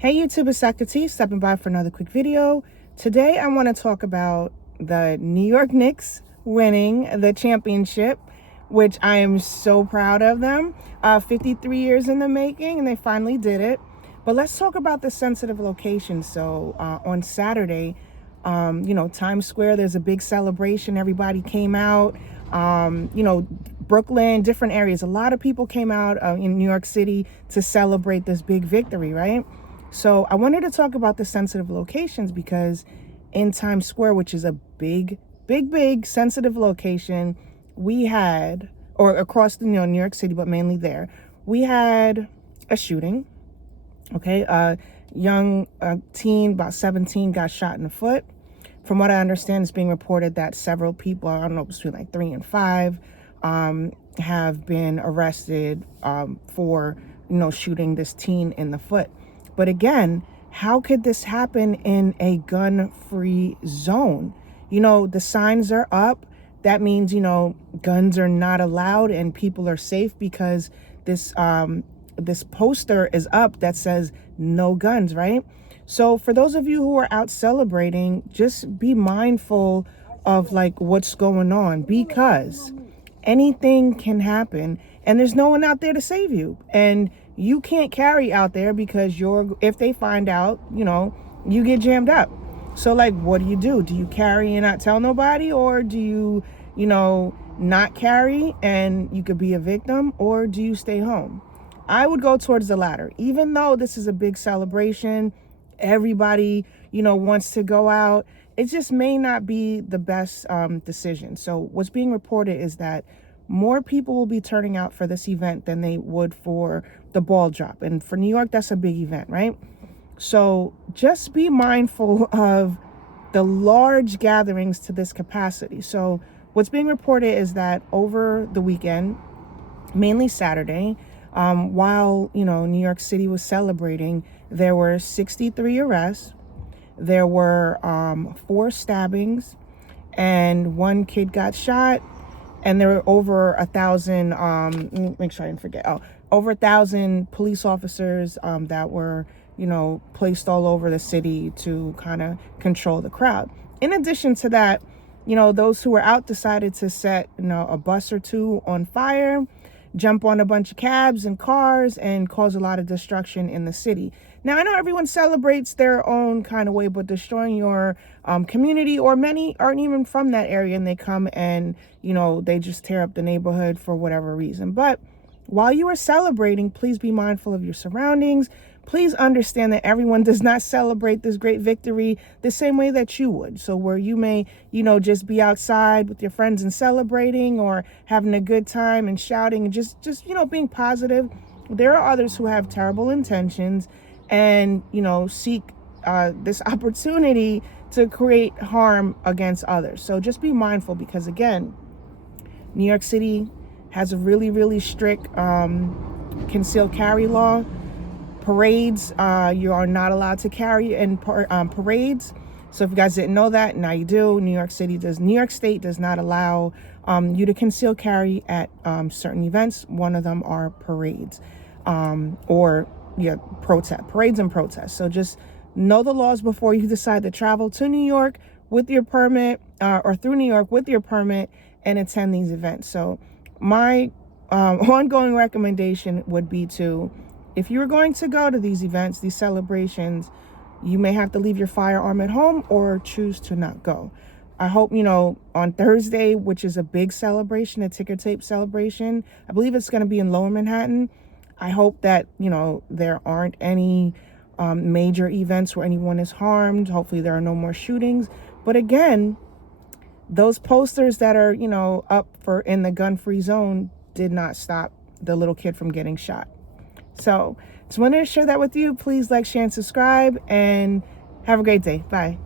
Hey YouTube, it's Dr.T stepping by for another quick video. Today I want to talk about the New York Knicks winning the championship, which I am so proud of them. 53 years in the making and they finally did it. But let's talk about the sensitive location. So on Saturday, Times Square, there's a big celebration. Everybody came out, Brooklyn, different areas. A lot of people came out in New York City to celebrate this big victory, right? So I wanted to talk about the sensitive locations because in Times Square, which is a big sensitive location, we had, or across New York City, but mainly there, we had a shooting. Okay, a young teen, about 17, got shot in the foot. From what I understand, it's being reported that several people, I don't know, between like 3 and 5, have been arrested for, shooting this teen in the foot. But again, how could this happen in a gun-free zone? The signs are up. That means, guns are not allowed and people are safe because this poster is up that says no guns, right? So for those of you who are out celebrating, just be mindful of like what's going on, because anything can happen and there's no one out there to save you. And you can't carry out there because if they find out, you get jammed up. So like, what do? Do you carry and not tell nobody? Or do you, not carry and you could be a victim? Or do you stay home? I would go towards the latter. Even though this is a big celebration, everybody, wants to go out, it just may not be the best decision. So what's being reported is that more people will be turning out for this event than they would for the ball drop. And for New York, that's a big event, right? So just be mindful of the large gatherings to this capacity. So what's being reported is that over the weekend, mainly Saturday, while, New York City was celebrating, there were 63 arrests. There were 4 stabbings and 1 kid got shot. And there were over 1,000, let me make sure I didn't forget. Over 1,000 police officers that were, placed all over the city to kind of control the crowd. In addition to that, those who were out decided to set, a bus or two on fire, jump on a bunch of cabs and cars, and cause a lot of destruction in the city. Now, I know everyone celebrates their own kind of way, but destroying your community, or many aren't even from that area, and they come and, they just tear up the neighborhood for whatever reason. But while you are celebrating, please be mindful of your surroundings. Please understand that everyone does not celebrate this great victory the same way that you would. So where you may, just be outside with your friends and celebrating, or having a good time and shouting and just being positive, there are others who have terrible intentions and, seek this opportunity to create harm against others. So just be mindful, because again, New York City has a really strict concealed carry law. Parades, you are not allowed to carry in parades. So if you guys didn't know that, now you do. New York State does not allow you to conceal carry at certain events. One of them are parades, parades and protests. So just know the laws before you decide to travel to New York with your permit, or through New York with your permit, and attend these events. So my ongoing recommendation would be to, if you're going to go to these events, these celebrations, you may have to leave your firearm at home or choose to not go. I hope, on Thursday, which is a big celebration, a ticker tape celebration, I believe it's going to be in Lower Manhattan. I hope that, there aren't any major events where anyone is harmed. Hopefully there are no more shootings. But again, those posters that are, up for in the gun-free zone did not stop the little kid from getting shot. So just wanted to share that with you. Please like, share, and subscribe, and have a great day. Bye.